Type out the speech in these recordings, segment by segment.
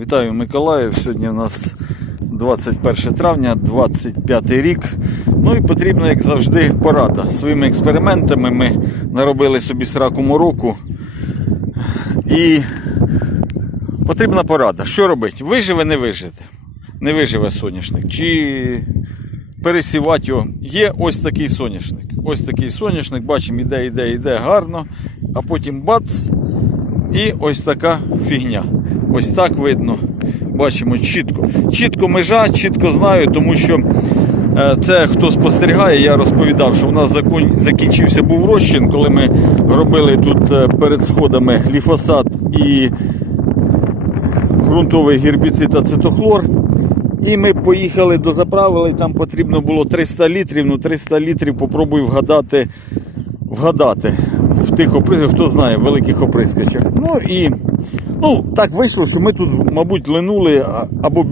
Вітаю Миколаїв. Сьогодні у нас 21 травня, 25 рік. Ну і потрібна, як завжди, порада. Своїми експериментами ми наробили собі сраку мороку. І потрібна порада. Що робити? Виживе, не вижити. Не виживе соняшник. Чи пересівати його. Є ось такий соняшник. Ось такий соняшник, бачимо, іде, іде, іде гарно, а потім бац. І ось така фігня. Ось так видно. Бачимо чітко. Чітко межа, чітко знаю, тому що е, це хто спостерігає, я розповідав, що у нас закінчився був розчин, коли ми робили тут е, перед сходами гліфосат і ґрунтовий гербіцид ацетохлор. І ми поїхали до заправили, там потрібно було 300 літрів. Ну 300 літрів попробую вгадати, вгадати в тих оприсках, хто знає, в великих оприскачах. Ну і ну, так вийшло, що ми тут, мабуть, линули або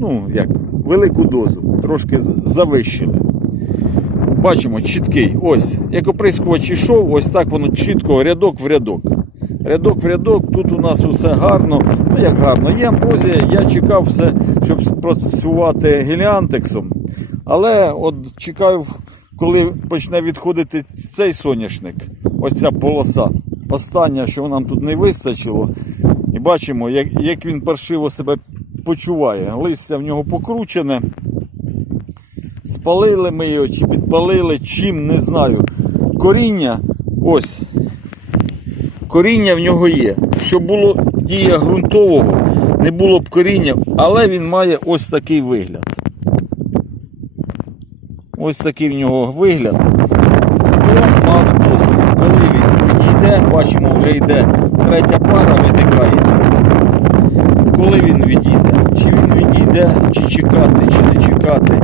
ну, як, велику дозу, трошки завищили. Бачимо, чіткий. Ось, як оприскувач ішов, ось так воно чітко, рядок в рядок. Рядок в рядок, тут у нас усе гарно. Ну як гарно, є амброзія, я чекав все, щоб працювати геліантексом. Але от чекаю, коли почне відходити цей соняшник, ось ця полоса. Остання, що нам тут не вистачило. І бачимо, як, як він паршиво себе почуває. Листя в нього покручене. Спалили ми його чи підпалили, чим не знаю. Коріння, ось. Коріння в нього є. Щоб було дія ґрунтового, не було б коріння, але він має ось такий вигляд. Ось такий в нього вигляд. Хто мав досвід. Коли відійде, бачимо, вже йде третя пара, витикається. Коли він відійде? Чи він відійде, чи чекати, чи не чекати.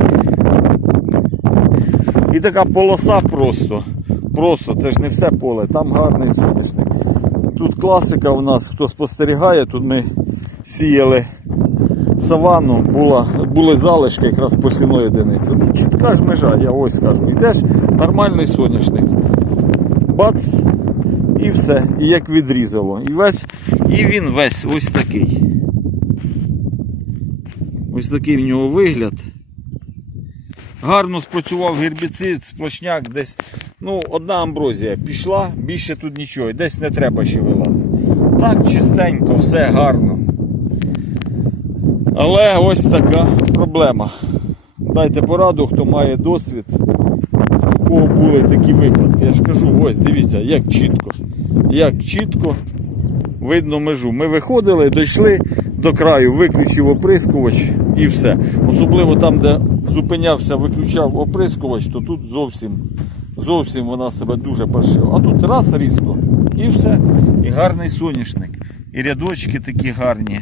І така полоса просто. Просто, це ж не все поле, там гарний соняшник. Тут класика у нас, хто спостерігає, тут ми сіяли саванну, була, були залишки якраз посівної одиниці. Ну, чітка ж межа, я ось скажу. Йдеш, нормальний соняшник. Бац, і все. І як відрізало. І весь, і він весь ось такий. Ось такий в нього вигляд. Гарно спрацював гербіцид, сплошняк десь. Ну, одна амброзія пішла, більше тут нічого, десь не треба ще вилазити. Так, чистенько, все гарно. Але ось така проблема. Дайте пораду, хто має досвід, кого були такі випадки. Я ж кажу, ось дивіться, як чітко. Як чітко видно межу. Ми виходили, дійшли до краю, виключив оприскувач і все. Особливо там, де зупинявся, виключав оприскувач, то тут зовсім, зовсім вона себе дуже паршила. А тут раз різко і все. І гарний соняшник. І рядочки такі гарні.